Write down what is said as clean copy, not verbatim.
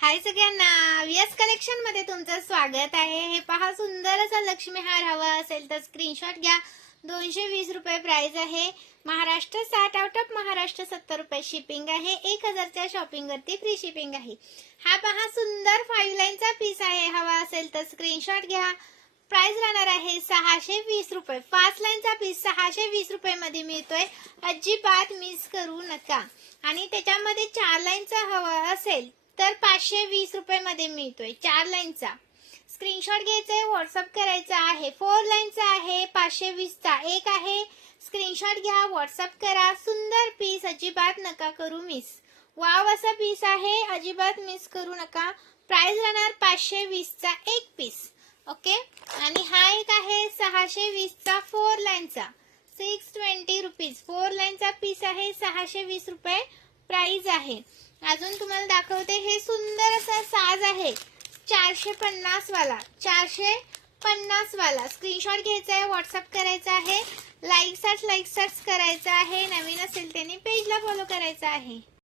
हाय सगळ्यांना, VS collection मध्ये तुमचं स्वागत आहे। हे पहा, सुंदर असा लक्ष्मी हार हवा असेल तर स्क्रीनशॉट घ्या। 220 रुपये प्राइस आहे। महाराष्ट्र 60 आउट ऑफ महाराष्ट्र 70 रुपये शिपिंग आहे। 1000च्या शॉपिंग वरती फ्री शिपिंग आहे। हा पहा, सुंदर 5 लाईनचा पीस आहे। हवा असेल तर स्क्रीनशॉट घ्या। प्राइस राहणार आहे 620 रुपये। 5 लाईनचा पीस 620 रुपये मध्ये मिळतोय, अजिबात मिस करू नका। आणि त्याच्यामध्ये 4 लाईनचा हवा असेल तर 520 रुपये मध्ये मिळतोय 4 लाईनचा। स्क्रीनशॉट घ्यायचा, व्हॉट्सअप करायचा आहे। 4 लाईनचा आहे 520 चा एक आहे। स्क्रीनशॉट घ्या, व्हॉट्सअप करा। सुंदर पीस, अजिबात नका करू मिस। वाव असा पीस आहे, अजिबात मिस करू नका। प्राइस राहणार 520 चा एक पीस। ओके, आणि हा एक आहे 620 चा 4 लाईनचा 620 रुपीज। 4 लाईनचा पीस आहे, 620 रुपये प्राइस आहे। अजून तुम्हाला दाखवते, हे सुंदर असा साज आहे 450 वाला 450 वाला। स्क्रीनशॉट घ्यायचा आहे, व्हॉट्सअप करायचा आहे। लाईक करायचा आहे। नवीन असेल त्यांनी पेजला फॉलो करायचा आहे।